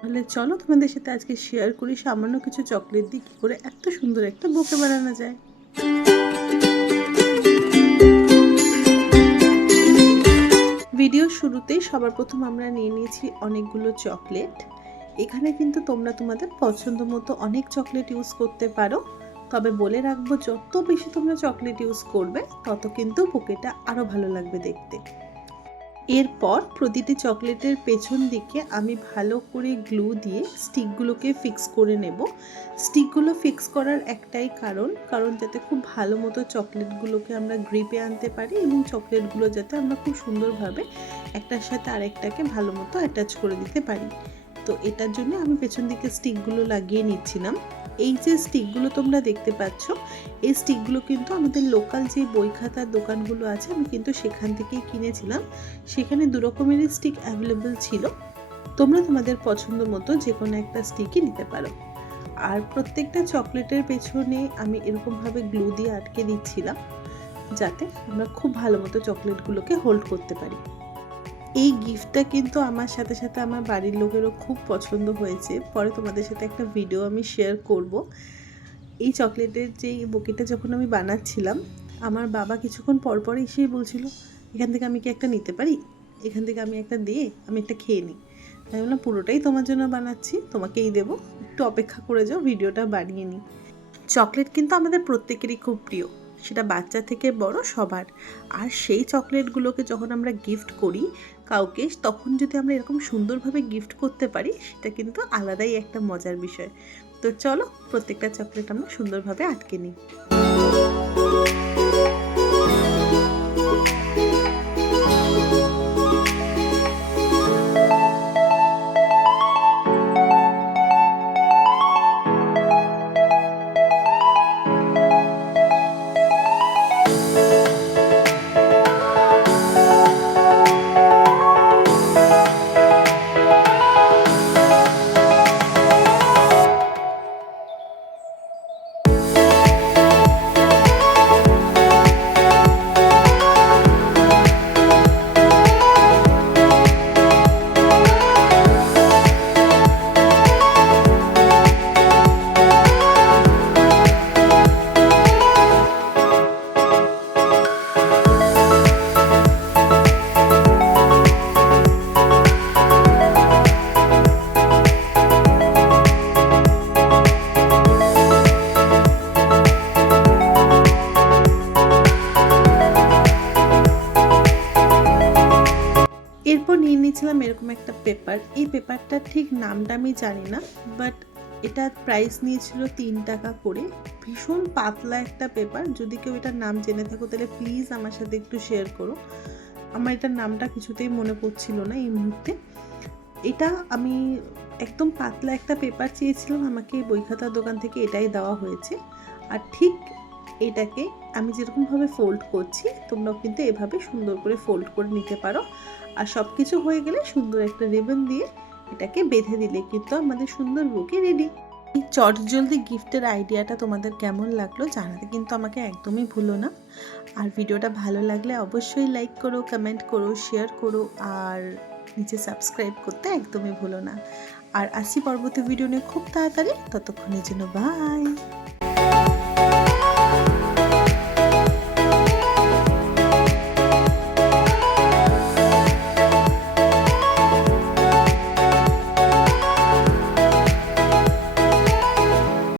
তাহলে চলো তোমাদের সাথে আজকে শেয়ার করি সামান্য কিছু চকলেট দিয়ে কী করে এত সুন্দর একটা বোকে বানানো যায়। ভিডিওর শুরুতেই সবার প্রথম আমরা নিয়ে নিয়েছি অনেকগুলো চকলেট। এখানে কিন্তু তোমরা তোমাদের পছন্দ মতো অনেক চকলেট ইউজ করতে পারো, তবে বলে রাখবো যত বেশি তোমরা চকলেট ইউজ করবে তত কিন্তু বোকেটা আরও ভালো লাগবে দেখতে। এরপর প্রতিটি চকলেটের পেছন দিকে আমি ভালো করে গ্লু দিয়ে স্টিকগুলোকে ফিক্স করে নেব। স্টিকগুলো ফিক্স করার একটাই কারণ যাতে খুব ভালো মতো চকলেটগুলোকে আমরা গ্রিপে আনতে পারি এবং চকলেটগুলো যাতে আমরা খুব সুন্দরভাবে একটার সাথে আরেকটাকে ভালো মতো অ্যাটাচ করে দিতে পারি। তো এটার জন্য আমি পেছন দিকে স্টিকগুলো লাগিয়ে নিচ্ছিলাম। এই যে স্টিকগুলো তোমরা দেখতে পাচ্ছ, এই স্টিকগুলো কিন্তু আমাদের লোকাল যে বই খাতার দোকানগুলো আছে আমি কিন্তু সেখান থেকেই কিনেছিলাম। সেখানে দু রকমেরই স্টিক অ্যাভেলেবেল ছিল, তোমরা তোমাদের পছন্দ মতো যে কোনো একটা স্টিকই নিতে পারো। আর প্রত্যেকটা চকলেটের পেছনে আমি এরকমভাবে গ্লু দিয়ে আটকে দিচ্ছিলাম যাতে আমরা খুব ভালো মতো চকলেটগুলোকে হোল্ড করতে পারি। এই গিফটটা কিন্তু আমার সাথে সাথে আমার বাড়ির লোকেরও খুব পছন্দ হয়েছে। পরে তোমাদের সাথে একটা ভিডিও আমি শেয়ার করব। এই চকলেটের যেই বোকেটা যখন আমি বানাচ্ছিলাম, আমার বাবা কিছুক্ষণ পরপর এসেই বলছিল, এখান থেকে আমি কি একটা নিতে পারি, এখান থেকে আমি একটা দিয়ে আমি একটা খেয়ে নিই। তাই বললাম পুরোটাই তোমার জন্য বানাচ্ছি, তোমাকেই দেবো, একটু অপেক্ষা করে যাও, ভিডিওটা বানিয়ে নিই। চকলেট কিন্তু আমাদের প্রত্যেকেরই খুব প্রিয়, সেটা বাচ্চা থেকে বড় সবার। আর সেই চকলেটগুলোকে যখন আমরা গিফট করি কাউকে, তখন যদি আমরা এরকম সুন্দরভাবে গিফট করতে পারি সেটা কিন্তু আলাদাই একটা মজার বিষয়। তো চলো প্রত্যেকটা চকলেট আমরা সুন্দরভাবে আটকে নিই। এরপর নিয়ে নিয়েছিলাম এরকম একটা পেপার। এই পেপারটা ঠিক নামটা আমি জানি না, বাট এটার প্রাইস নিয়েছিল 3 টাকা করে। ভীষণ পাতলা একটা পেপার, যদি কেউ এটার নাম জেনে থাকো তাহলে প্লিজ আমার সাথে একটু শেয়ার করো। আমার এটার নামটা কিছুতেই মনে পড়ছিল না এই মুহূর্তে। এটা আমি একদম পাতলা একটা পেপার চেয়েছিলাম, আমাকে বই খাতার দোকান থেকে এটাই দেওয়া হয়েছে। আর ঠিক এটাকে আমি যেরকমভাবে ফোল্ড করছি তোমরাও কিন্তু এভাবে সুন্দর করে ফোল্ড করে নিতে পারো। আর সব কিছু হয়ে গেলে সুন্দর একটা রিবন দিয়ে এটাকে বেঁধে দিলে কিন্তু আমাদের সুন্দর বুকে রেডি। এই চটজলদি গিফটের আইডিয়াটা তোমাদের কেমন লাগলো জানাতে কিন্তু আমাকে একদমই ভুলো না। আর ভিডিওটা ভালো লাগলে অবশ্যই লাইক করো, কমেন্ট করো, শেয়ার করো, আর নিচে সাবস্ক্রাইব করতে একদমই ভুলো না। আর আসছি পরবর্তী ভিডিও নিয়ে খুব তাড়াতাড়ি, ততক্ষণের জন্য বাই।